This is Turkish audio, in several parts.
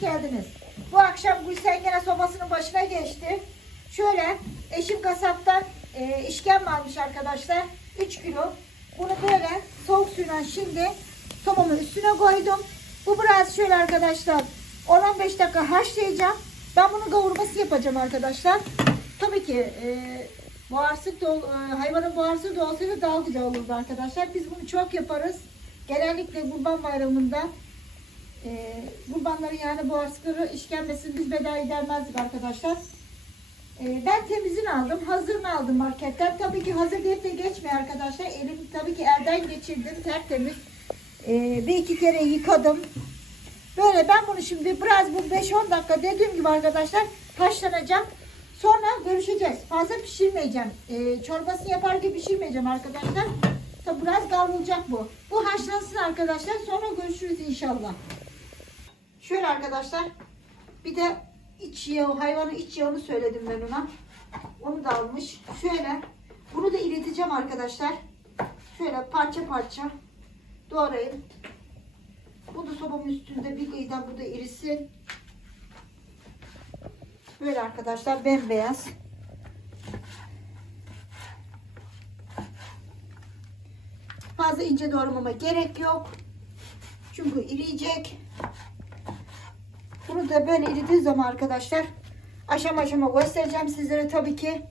geldiniz. Bu akşam Gülsen gene sobasının başına geçti. Şöyle eşim kasaptan e, işkembe almış arkadaşlar. 3 kilo. Bunu böyle soğuk suyla şimdi sobamın üstüne koydum. Bu biraz şöyle arkadaşlar 10-15 dakika haşlayacağım. Ben bunun kavurması yapacağım arkadaşlar. Tabii ki e, buharsız da e, hayvanın buharsız da olsaydı daha güzel olurdu arkadaşlar. Biz bunu çok yaparız. Genellikle kurban bayramında e, kurbanların yani buharsızları işkembesini biz veda edermezdik arkadaşlar. E, ben temizini aldım. Hazırını aldım marketten. Tabii ki hazır deyip de geçmiyor arkadaşlar. Elim tabii ki elden geçirdim. Tertemiz. E, bir iki kere yıkadım. Böyle ben bunu şimdi biraz bu 5-10 dakika dediğim gibi arkadaşlar haşlanacağım. Sonra görüşeceğiz. Fazla pişirmeyeceğim. Ee, çorbasını yapar gibi pişirmeyeceğim arkadaşlar. Tabi biraz kavrulacak bu. Bu haşlansın arkadaşlar. Sonra görüşürüz inşallah. Şöyle arkadaşlar. Bir de iç yağı, hayvanın iç yağını söyledim ben ona. Onu da almış. Şöyle. Bunu da ileteceğim arkadaşlar. Şöyle parça parça doğrayın. Bu da sobamın üstünde bir kıyıdan bu da irisin. Böyle arkadaşlar bembeyaz. Fazla ince doğramama gerek yok. Çünkü iriyecek. Bunu da böyle iridiği zaman arkadaşlar aşama aşama göstereceğim sizlere tabii ki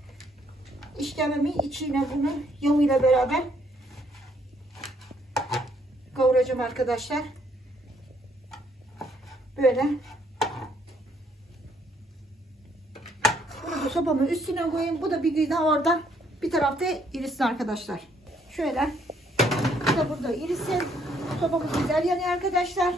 işlememin içine bunu yağıyla beraber kavuracağım arkadaşlar. Böyle. Bunu da sopamın üstüne koyayım. Bu da bir güne orada bir tarafta irisin arkadaşlar. Şöyle. Bu da burada irisin. Sopamız güzel yanıyor arkadaşlar.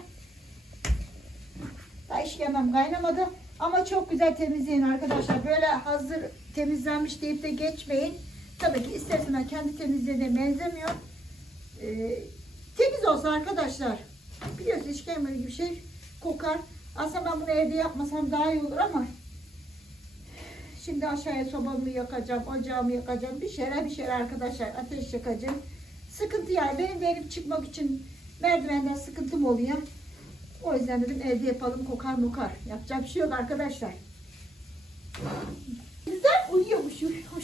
Daha işlemem kaynamadı. Ama çok güzel temizleyin arkadaşlar. Böyle hazır temizlenmiş deyip de geçmeyin. Tabii ki isterseniz kendi temizliğine benzemiyor. Ee, temiz olsun arkadaşlar. Biliyorsunuz işkembe gibi şey kokar. Aslında ben bunu evde yapmasam daha iyi olur ama şimdi aşağıya sobamı yakacağım, ocağımı yakacağım. Bir şeyler bir şeyler arkadaşlar ateş yakacağım. Sıkıntı yani benim elim çıkmak için merdivenden sıkıntım oluyor. O yüzden dedim evde yapalım kokar mokar. Yapacak bir şey yok arkadaşlar. Bizden uyuyormuş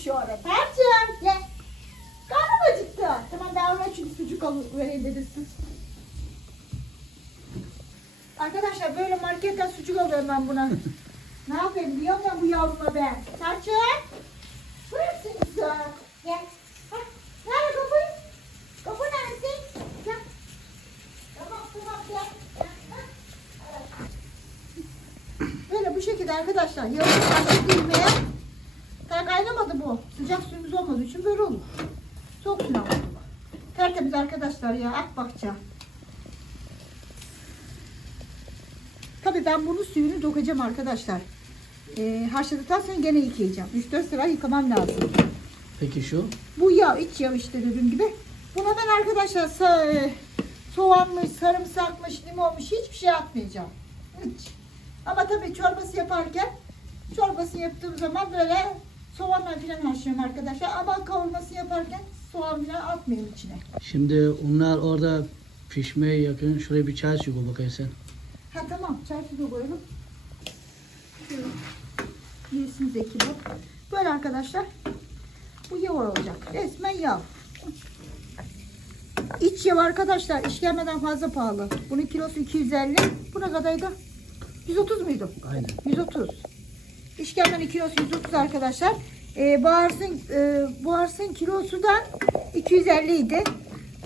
şu ara. Perçem gel. Karnım acıktı. Tamam ben ona çünkü sucuk alıp vereyim dedi sus. Arkadaşlar böyle marketten sucuk alıyorum ben buna. ne yapayım biliyor musun bu yavruma ben? Serçe. Bıraksın sen. Gel. Ha, Nerede kapı? Kapı neresi? Gel. Tamam tamam gel. Gel, ha. Evet. Böyle bu şekilde arkadaşlar. Yağını başladı girmeye. Daha kaynamadı bu. Sıcak suyumuz olmadığı için böyle olur. Soğuk suyla oldu. Tertemiz arkadaşlar ya. Akbakça. Tabii ben bunun suyunu dökeceğim arkadaşlar. Ee, haşladıktan sonra gene yıkayacağım. 3-4 sefer yıkamam lazım. Peki şu? Bu yağ, iç yağ işte dediğim gibi. Buna ben arkadaşlar e, soğanmış, sarımsakmış, limonmuş hiçbir şey atmayacağım. Ama tabii çorbası yaparken çorbası yaptığım zaman böyle soğanla falan haşlıyorum arkadaşlar. Ama kavurması yaparken soğan falan atmayayım içine. Şimdi onlar orada pişmeye yakın. Şuraya bir çay suyu koy bakayım sen. Ha tamam çay suyu koyalım. Şöyle yesin zeki bu. Böyle arkadaşlar. Bu yağ olacak. Resmen yağ. İç yağ arkadaşlar işkembeden fazla pahalı. Bunun kilosu 250. Buna kadar da 130 muydu? Aynen. 130. İşkembenin kilosu 130 arkadaşlar. Ee, Boğarsın, e, Boğarsın kilosu da 250 idi.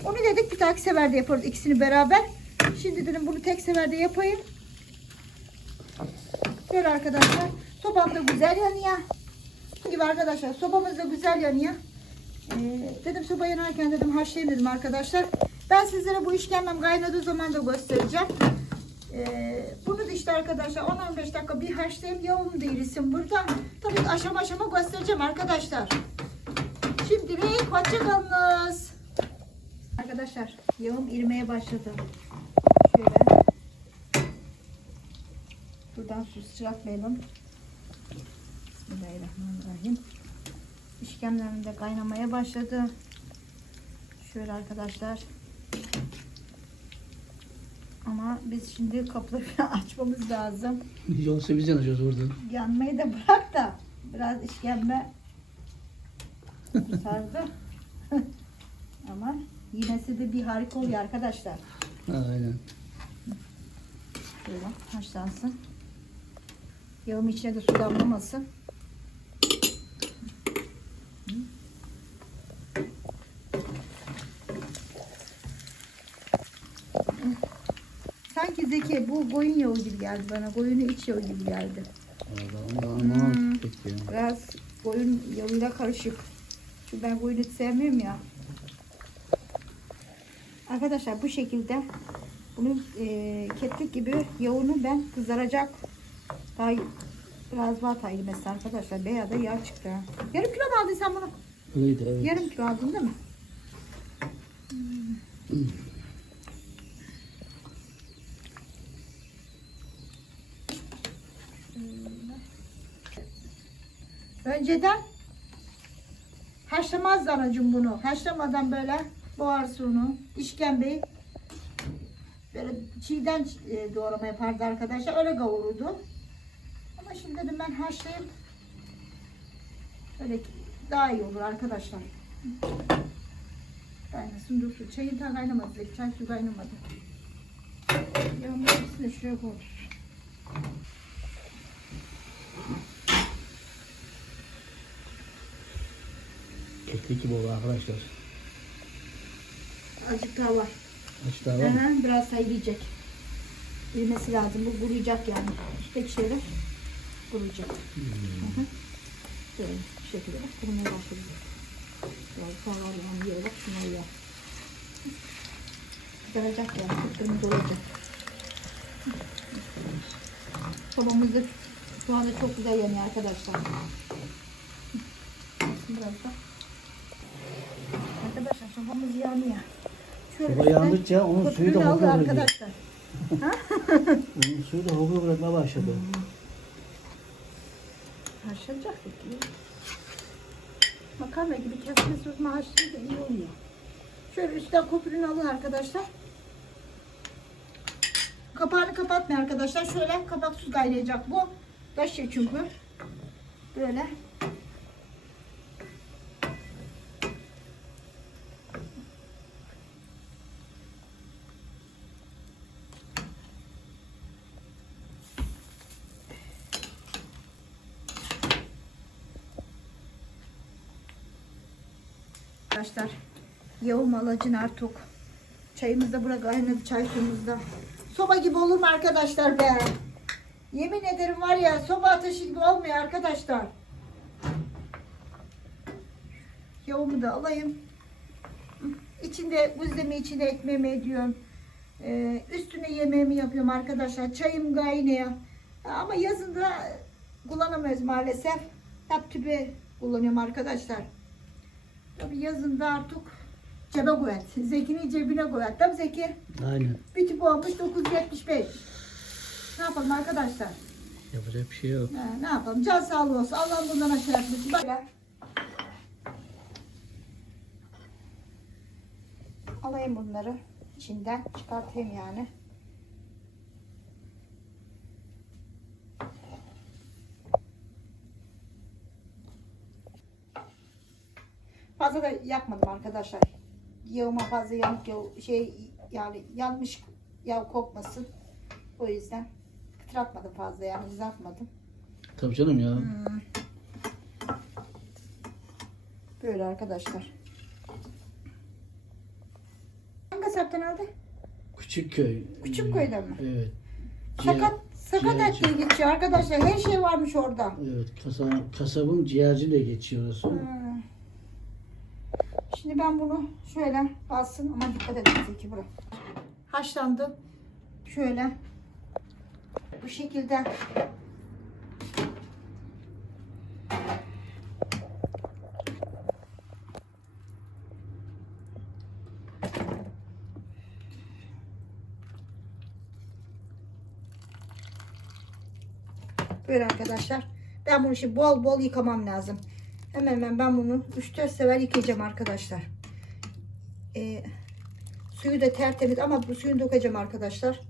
Onu dedik bir dahaki seferde yaparız ikisini beraber. Şimdi dedim bunu tek seferde yapayım. Böyle arkadaşlar. Sobam da güzel yanıyor. Bu gibi arkadaşlar sobamız da güzel yanıyor. Ee, dedim soba yanarken dedim haşlayayım dedim arkadaşlar. Ben sizlere bu işkembem kaynadığı zaman da göstereceğim. Ee, bunu da işte arkadaşlar 10-15 dakika bir haşlayayım. Yağım da erisin burada. Tabii aşama aşama göstereceğim arkadaşlar. Şimdilik hoşçakalınız. Arkadaşlar yağım erimeye başladı. Şöyle. Buradan su sıçratmayalım. Bismillahirrahmanirrahim. İşkemlerim de kaynamaya başladı. Şöyle arkadaşlar. Ama biz şimdi kapıları açmamız lazım. Yoksa biz yanacağız orada. Yanmayı da bırak da biraz işkembe sardı. Ama yinesi de bir harika oluyor arkadaşlar. Aynen. Şöyle haşlansın. Yağım içine de su damlamasın. Sanki Zeki bu koyun yağı gibi geldi bana. Koyunun iç yağı gibi geldi. Valla onu da anlamadım pek ya. Biraz koyun yağıyla karışık. Çünkü ben koyunu hiç sevmiyorum ya. Arkadaşlar bu şekilde bunu e, ketlik gibi yağını ben kızaracak. Daha biraz var taylı mesela arkadaşlar. Bayağı da yağ çıktı. Yarım kilo mu aldın sen bunu? Öyleydi evet. Yarım kilo aldın değil mi? Önceden haşlamaz anacım bunu. Haşlamadan böyle boğar suyunu, işkembeyi böyle çiğden e, doğrama yapardı arkadaşlar. Öyle kavururdu. Ama şimdi dedim ben haşlayayım. Öyle daha iyi olur arkadaşlar. Kaynasın dursun. Çayın ta kaynamadı. Çay su kaynamadı. Yağmur şuraya koy. Keklik gibi oldu arkadaşlar. Azıcık daha var. Aç daha var mı? Hemen biraz sayılayacak. Bilmesi lazım. Bu kuruyacak yani. Üstteki şeyler kuruyacak. Hı hı. Böyle bir şekilde bak kurumaya başladı. Böyle tavalarla yiyor bak şuna yiyor. Kızaracak yani. Kıpkırmızı olacak. Sobamız da şu anda çok güzel yanıyor arkadaşlar. Biraz da. Arkadaşlar sobamız yanıyor. Şöyle Soba yandıkça onun suyu da köpüğünü aldı hokur bırakıyor. arkadaşlar. Onun suyu da hokur bırakmaya başladı. Haşlanacak peki. Makarna gibi kesme süzme haşlayınca iyi oluyor. Şöyle üstten kopürünü alın arkadaşlar. Kapağını kapatmayın arkadaşlar. Şöyle kapaksız kaynayacak bu. Taşıyor çünkü. Böyle. Arkadaşlar yavum alacın artık. Çayımız da burada kaynadı çay suyumuzda. Soba gibi olur mu arkadaşlar be? Yemin ederim var ya soba ateşi gibi olmuyor arkadaşlar. Yavumu da alayım. İçinde buzlemi içine ekmeğimi ediyorum. Ee, üstüne yemeğimi yapıyorum arkadaşlar. Çayım kaynıyor. Ama yazında kullanamıyoruz maalesef. Hep tübe kullanıyorum arkadaşlar. Tabii yazında artık cebe koyat. Zeki'nin cebine koyat. Tabii Zeki Aynen. bir tüp olmuş 975. Ne yapalım arkadaşlar? Yapacak bir şey yok. Ha, ne yapalım? Can sağlığı olsun. Allah bundan aşağı etmesin. Böyle. Alayım bunları içinden. Çıkartayım yani. Fazla da yakmadım arkadaşlar. Yağıma fazla yanık yağ, şey yani yanmış yağ kokmasın. O yüzden kıtratmadım fazla yani uzatmadım. Tabii canım ya. Böyle arkadaşlar. Hangi saptan aldı? Küçük köy. Küçük köyden mi? Evet. Sakat, sakat et diye geçiyor arkadaşlar. Her şey varmış orada. Evet. Kasa, kasabın ciğerci de geçiyor orası. Hmm. Şimdi ben bunu şöyle alsın ama dikkat edin Zeki bırak. Haşlandı. Şöyle. Bu şekilde. Böyle arkadaşlar. Ben bunu şimdi bol bol yıkamam lazım. Hemen hemen ben bunu 3-4 sefer yıkayacağım arkadaşlar. Ee, suyu da tertemiz ama bu suyunu dökeceğim arkadaşlar.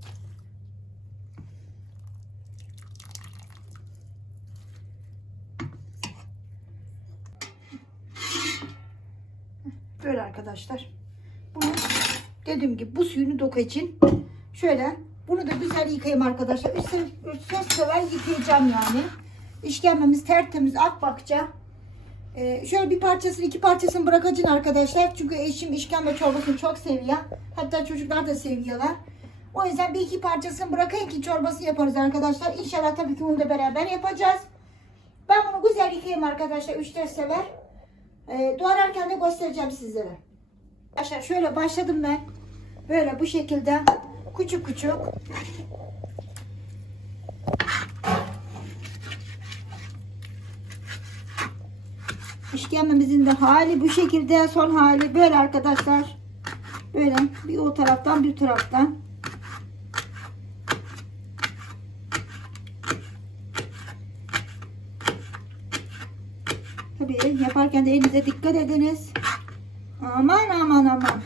Böyle arkadaşlar. Bunu dediğim gibi bu suyunu doku için şöyle bunu da güzel yıkayayım arkadaşlar. Üç, üç sefer yıkayacağım yani. İşkembemiz tertemiz ak bakça. Ee, şöyle bir parçasını iki parçasını bırakacaksın arkadaşlar. Çünkü eşim işkembe çorbasını çok seviyor. Hatta çocuklar da seviyorlar. O yüzden bir iki parçasını bırakayım ki çorbası yaparız arkadaşlar. İnşallah tabii ki bunu da beraber yapacağız. Ben bunu güzel yıkayayım arkadaşlar. 3-4 sefer. Ee, doğrarken de göstereceğim sizlere. Arkadaşlar şöyle başladım ben. Böyle bu şekilde küçük küçük. İşkembemizin de hali bu şekilde. Son hali böyle arkadaşlar. Böyle bir o taraftan bir taraftan. Tabii yaparken de elinize dikkat ediniz. Aman aman aman.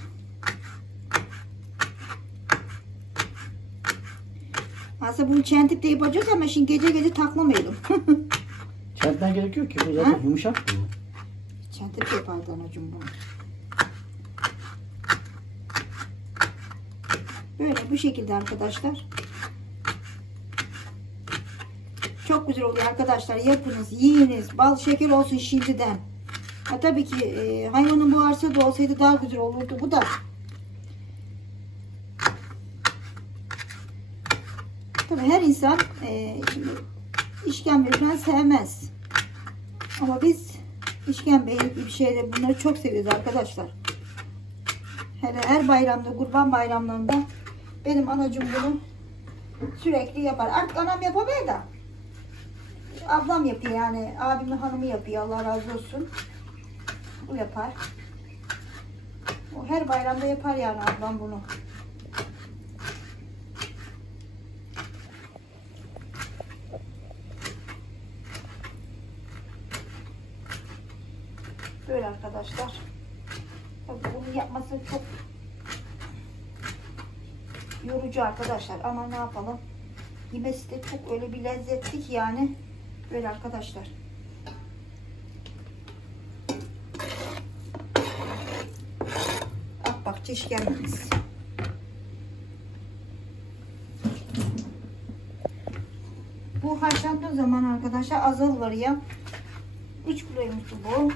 Aslında bunu çentip de yapacağız ama şimdi gece gece taklamayalım. Çentmen gerek yok ki. Bu zaten Ha? yumuşak bu. Çentip yapardı anacığım bunu. Böyle bu şekilde arkadaşlar. Çok güzel oluyor arkadaşlar. Yapınız, yiyiniz. Bal şeker olsun şimdiden. Ha, tabii ki e, hayvanın bu arsa da olsaydı daha güzel olurdu. Bu da. Tabii her insan e, şimdi işkembe falan sevmez. Ama biz işkembe gibi şeyleri bunları çok seviyoruz arkadaşlar. Hele her bayramda, kurban bayramlarında benim anacım bunu sürekli yapar. Artık anam yapamıyor da. Ablam yapıyor yani. Abimin hanımı yapıyor. Allah razı olsun. Bu yapar. O her bayramda yapar yani ablam bunu. Böyle arkadaşlar. Tabii bunu yapması çok yorucu arkadaşlar ama ne yapalım. Yemesi de çok öyle bir lezzetli ki yani. Böyle arkadaşlar. Akbakçı işkembemiz. Bu haşlandığı zaman arkadaşlar azalır ya. 3 kiloymuş bu.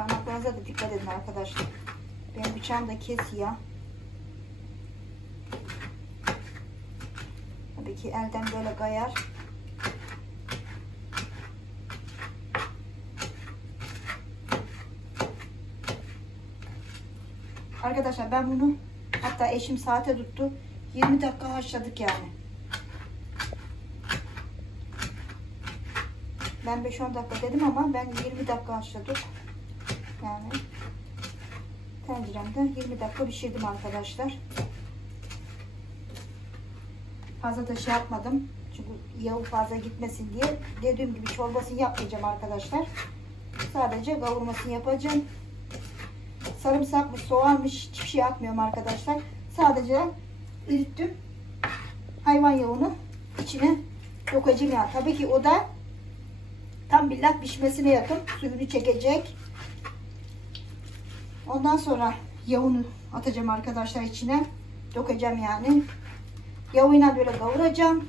Parmaklarınıza da dikkat edin arkadaşlar. Benim bıçağım da kesiyor. Tabii ki elden böyle kayar. Arkadaşlar ben bunu hatta eşim saate tuttu. 20 dakika haşladık yani. Ben 5-10 dakika dedim ama ben 20 dakika haşladık. Yani tenceremde 20 dakika pişirdim arkadaşlar. Fazla da şey yapmadım. Çünkü yağı fazla gitmesin diye. Dediğim gibi çorbasını yapmayacağım arkadaşlar. Sadece kavurmasını yapacağım. Sarımsakmış, soğanmış hiçbir şey atmıyorum arkadaşlar. Sadece erittim. Hayvan yağını içine dokacağım ya. Tabii ki o da tam billah pişmesine yakın. Suyunu çekecek. Ondan sonra yağını atacağım arkadaşlar içine. Dökeceğim yani. Yağıyla böyle kavuracağım.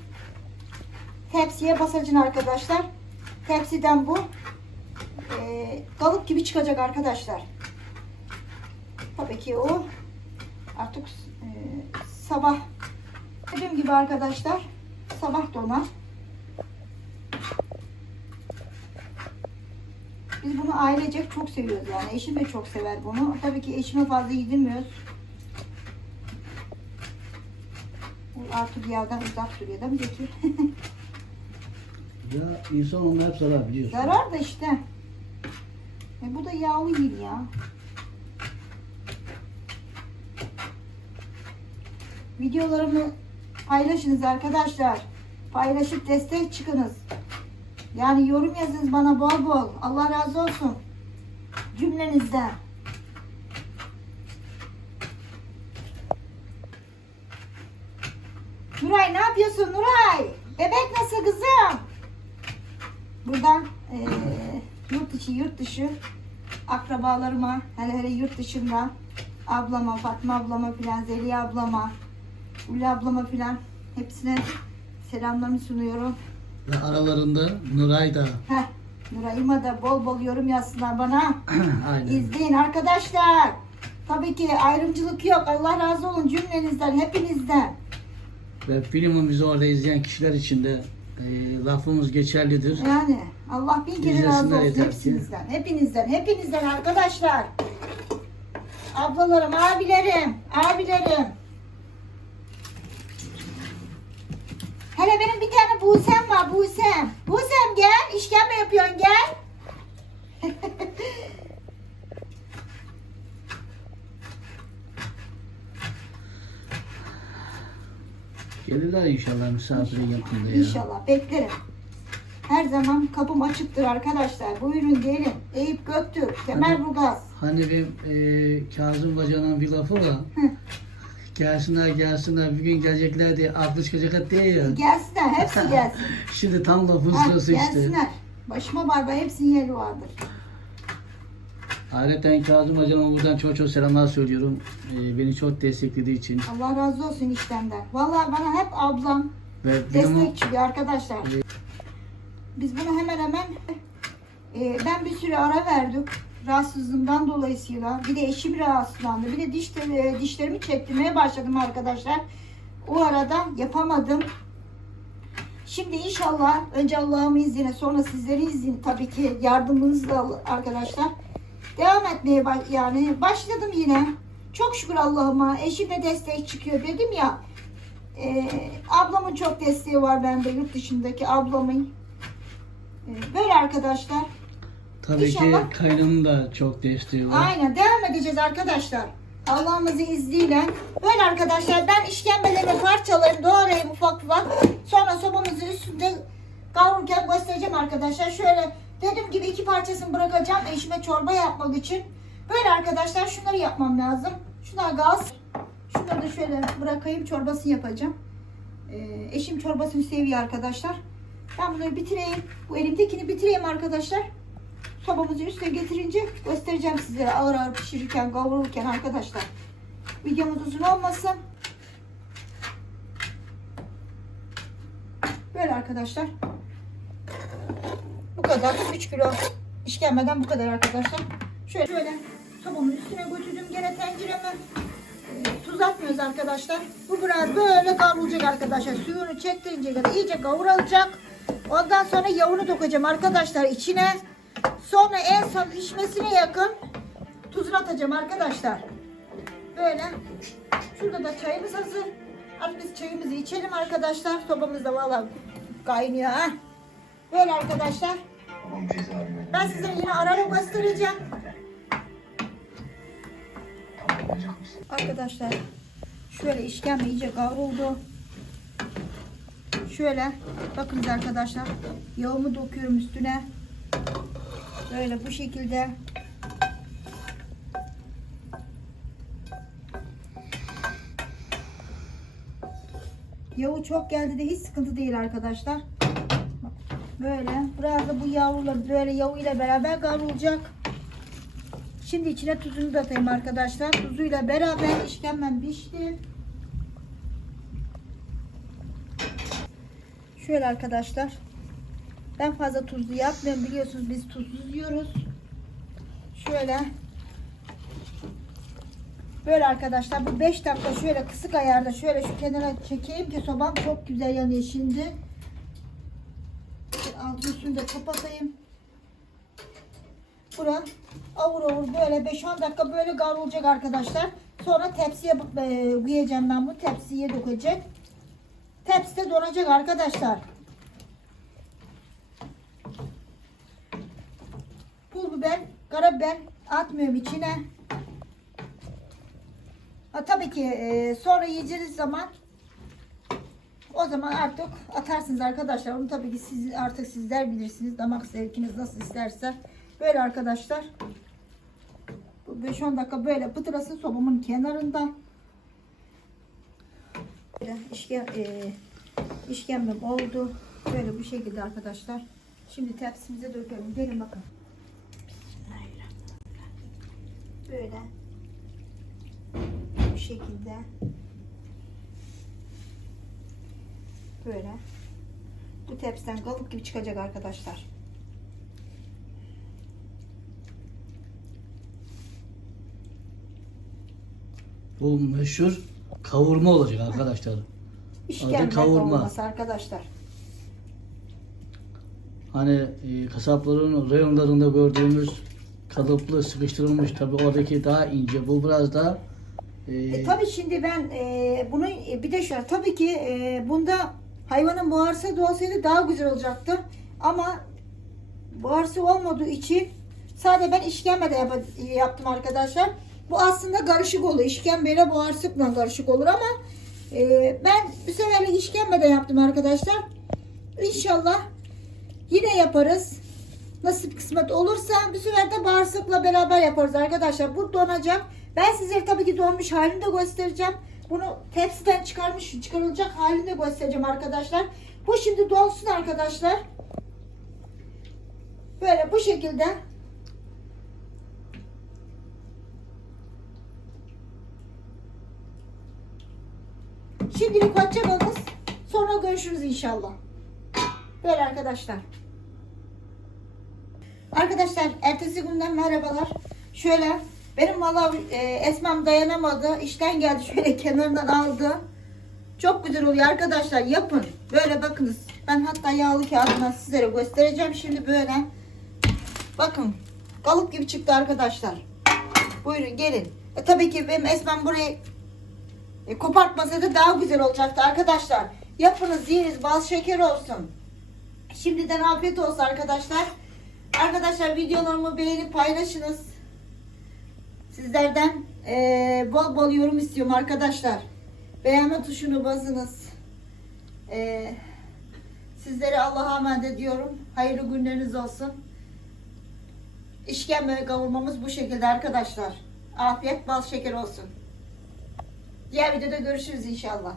Tepsiye basacağım arkadaşlar. Tepsiden bu e, kalıp gibi çıkacak arkadaşlar. Tabii ki o artık e, sabah dediğim gibi arkadaşlar sabah donar. Biz bunu ailecek çok seviyoruz yani. Eşim de çok sever bunu. Tabii ki eşime fazla yedirmiyoruz. Bu artık yağdan uzak duruyor değil mi Zeki? Ya insan onunla hep zarar biliyorsun. Zarar da işte. E bu da yağlı değil ya. Videolarımı paylaşınız arkadaşlar. Paylaşıp destek çıkınız. Yani yorum yazınız bana bol bol. Allah razı olsun. Cümlenizden. Nuray ne yapıyorsun Nuray? Bebek nasıl kızım? Buradan eee, yurt içi yurt dışı akrabalarıma hele hele yurt dışında ablama, Fatma ablama filan, Zeliha ablama, Ulu ablama filan hepsine selamlarımı sunuyorum. Ve aralarında Nuray da. Heh, Nuray'ıma da bol bol yorum yazsınlar bana. Aynen. İzleyin arkadaşlar. Tabii ki ayrımcılık yok. Allah razı olun cümlenizden, hepinizden. Ve filmimizi orada izleyen kişiler için de e, lafımız geçerlidir. Yani Allah bin kere razı olsun yeter ki. hepsinizden. Hepinizden, hepinizden arkadaşlar. Ablalarım, abilerim, abilerim. Hele benim bir tane Busem var, Busem. Busem gel, işkembe yapıyorsun gel. Gelirler inşallah misafirin yakında ya. İnşallah beklerim. Her zaman kapım açıktır arkadaşlar. Buyurun gelin. Eyüp Göktürk, Kemerburgaz. Hani bir e, Kazım Baca'nın bir lafı var. Hı. Gelsinler gelsinler bir gün gelecekler diye aklı çıkacak diye ya. Gelsinler, hepsi gelsin. Şimdi tam lafın Ha, sırası işte. gelsinler. Başıma barba hepsinin yeri vardır. Ayrıca Kazım Hocam'a buradan çok çok selamlar söylüyorum. E, beni çok desteklediği için. Allah razı olsun işlemden. Vallahi bana hep ablam Ve benim destek çıkıyor arkadaşlar. Biz bunu hemen hemen e, ben bir süre ara verdik. Rahatsızlığımdan dolayısıyla. Bir de eşim rahatsızlandı. Bir de diş, e, dişlerimi çektirmeye başladım arkadaşlar. O arada yapamadım. Şimdi inşallah önce Allah'ın izniyle sonra sizlerin izniyle tabii ki yardımınızla arkadaşlar devam etmeye baş- yani başladım yine. Çok şükür Allah'ıma eşime destek çıkıyor dedim ya. e, ablamın çok desteği var bende yurt dışındaki ablamın. E, böyle arkadaşlar. Tabii İnşallah. ki kaynımın da çok desteği var. Aynen devam edeceğiz arkadaşlar. Allah'ımızın izniyle. Böyle arkadaşlar ben işkembeleri parçalarını doğrayayım ufak ufak. Sonra sobamızın üstünde kavrulurken göstereceğim arkadaşlar. Şöyle dediğim gibi iki parçasını bırakacağım eşime çorba yapmak için. Böyle arkadaşlar şunları yapmam lazım. Şunlar gaz. Şunları da şöyle bırakayım çorbasını yapacağım. Ee, eşim çorbasını seviyor arkadaşlar. Ben bunları bitireyim. Bu elimdekini bitireyim arkadaşlar. Sobamızı üstüne getirince göstereceğim sizlere ağır ağır pişirirken, kavururken arkadaşlar. Videomuz uzun olmasın. Böyle arkadaşlar. Bu kadar. 3 kilo işkembeden bu kadar arkadaşlar. Şöyle şöyle sobamın üstüne götürdüm gene tencereme. Ee, Tuz atmıyoruz arkadaşlar. Bu biraz böyle kavrulacak arkadaşlar. Suyunu çektirince kadar iyice kavrulacak. Ondan sonra yağını dökeceğim arkadaşlar içine. Sonra en son pişmesine yakın tuzunu atacağım arkadaşlar. Böyle. Şurada da çayımız hazır. Hadi biz çayımızı içelim arkadaşlar. Sobamız da valla kaynıyor ha. Böyle arkadaşlar. Ben size yine ararım göstereceğim. Arkadaşlar şöyle işkembe iyice kavruldu. Şöyle bakınız arkadaşlar yağımı döküyorum üstüne. Böyle bu şekilde. Yağı çok geldi de hiç sıkıntı değil arkadaşlar. Böyle. Biraz da bu yavrular böyle yağı ile beraber kavrulacak. Şimdi içine tuzunu da atayım arkadaşlar. Tuzuyla beraber işkembem pişti. Şöyle arkadaşlar. Ben fazla tuzlu yapmıyorum. Biliyorsunuz biz tuzsuz yiyoruz. Şöyle. Böyle arkadaşlar. Bu 5 dakika şöyle kısık ayarda şöyle şu kenara çekeyim ki sobam çok güzel yanıyor şimdi. Altını üstünü de kapatayım. Bura avur avur böyle 5-10 dakika böyle kavrulacak arkadaşlar. Sonra tepsiye e, koyacağım ben bu tepsiye dökecek. Tepside donacak arkadaşlar. Pul biber, karabiber atmıyorum içine. Ha, tabii ki e, sonra yiyeceğiniz zaman o zaman artık atarsınız arkadaşlar. Onu tabii ki siz artık sizler bilirsiniz. Damak zevkiniz nasıl isterse. Böyle arkadaşlar. Bu 5-10 dakika böyle pıtırasın sobamın kenarında. Böyle e, işkembem oldu. Böyle bu şekilde arkadaşlar. Şimdi tepsimize dökelim. Gelin bakın. Bismillahirrahmanirrahim. Böyle. Bu şekilde. Böyle. Bu tepsiden kalıp gibi çıkacak arkadaşlar. Bu meşhur kavurma olacak arkadaşlar. İşkembe kavurma. kavurması arkadaşlar. Hani e, kasapların reyonlarında gördüğümüz kalıplı sıkıştırılmış tabi oradaki daha ince. Bu biraz daha e, E, tabii şimdi ben e, bunu e, bir de şöyle tabii ki e, bunda hayvanın buharsı da olsaydı daha güzel olacaktı. Ama buharsı olmadığı için sadece ben işkembe de yap- yaptım arkadaşlar. Bu aslında karışık olur. İşkembeyle buharsıkla karışık olur ama e, ben bu seferlik işkembe de yaptım arkadaşlar. İnşallah yine yaparız. Nasip kısmet olursa bir sefer de bağırsakla beraber yaparız arkadaşlar. Bu donacak. Ben sizlere tabii ki donmuş halini de göstereceğim. Bunu tepsiden çıkarmış, çıkarılacak halini de göstereceğim arkadaşlar. Bu şimdi donsun arkadaşlar. Böyle bu şekilde. Şimdilik hoşçakalınız. Sonra görüşürüz inşallah. Böyle arkadaşlar. Arkadaşlar ertesi günden merhabalar. Şöyle benim valla e, Esmem dayanamadı. İşten geldi şöyle kenarından aldı. Çok güzel oluyor arkadaşlar yapın. Böyle bakınız. Ben hatta yağlı kağıdına sizlere göstereceğim. Şimdi böyle. Bakın. Kalıp gibi çıktı arkadaşlar. Buyurun gelin. E, tabii ki benim Esmem burayı e, kopartmasaydı daha güzel olacaktı arkadaşlar. Yapınız yiyiniz bal şeker olsun. Şimdiden afiyet olsun arkadaşlar. Arkadaşlar videolarımı beğenip paylaşınız. Sizlerden eee, bol bol yorum istiyorum arkadaşlar. Beğenme tuşunu basınız. Eee, sizlere Allah'a emanet ediyorum. Hayırlı günleriniz olsun. İşkembe kavurmamız bu şekilde arkadaşlar. Afiyet bal şeker olsun. Diğer videoda görüşürüz inşallah.